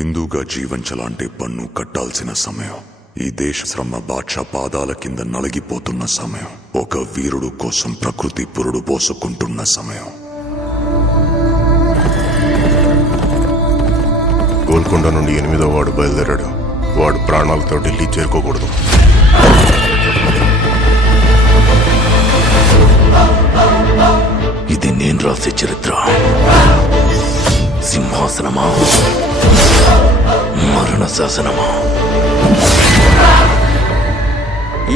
హిందూగా జీవించలాంటి పన్ను కట్టాల్సిన సమయం ఈ దేశ శ్రమ బాక్ష పాదాల కింద నలిగిపోతున్న సమయం ఒక వీరుడు కోసం ప్రకృతి పురుడు పోసుకుంటున్న సమయం గోల్కొండ నుండి ఎనిమిదో వాడు బయలుదేరాడు వాడు ప్రాణాలతో ఢిల్లీ చేరుకోకూడదు ఇది నేను రాసే చరిత్ర సింహాసనమా మన శాసనము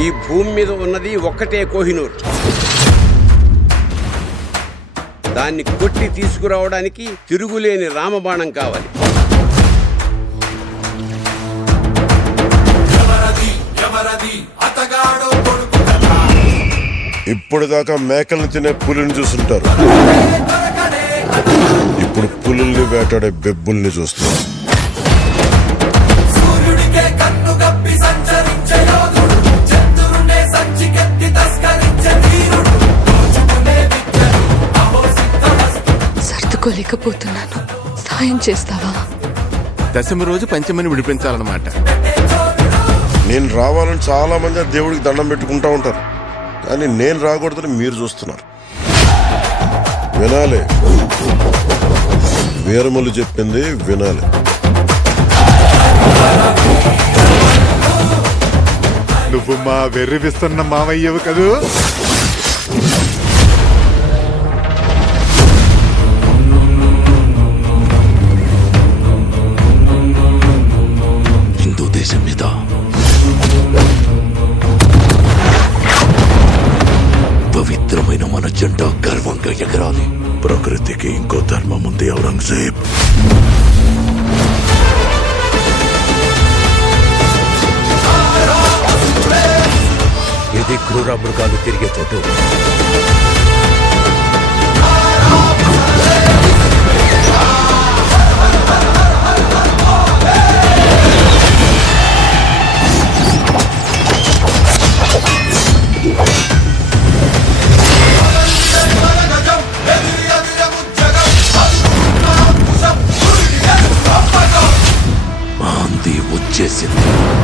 ఈ భూమి మీద ఉన్నది ఒక్కటే కోహినూర్ దాన్ని కొట్టి తీసుకురావడానికి తిరుగులేని రామబాణం కావాలి ఇప్పుడు దాకా మేకలను తినే పులిని చూస్తుంటారు ఇప్పుడు పులుల్ని వేటాడే బెబ్బుల్ని చూస్తున్నారు తట్టుకోలేకపోతున్నాను సాయం చేస్తావా దశమి రోజు పంచమని విడిపించాలన్నమాట నేను రావాలని చాలా మంది దేవుడికి దండం పెట్టుకుంటా ఉంటారు కానీ నేను రాకూడదని మీరు చూస్తున్నారు వినాలి వీరములు చెప్పింది వినాలి నువ్వు మా వెర్రివిస్తున్న మావయ్యవు కదూ నాకంటా గర్వంగా ఎగరాలి ప్రకృతికి ఇంకో ధర్మం ఉంది ఔరంగజేబ్ ఇది క్రూర మృగాలు తిరిగే చోటు notícia.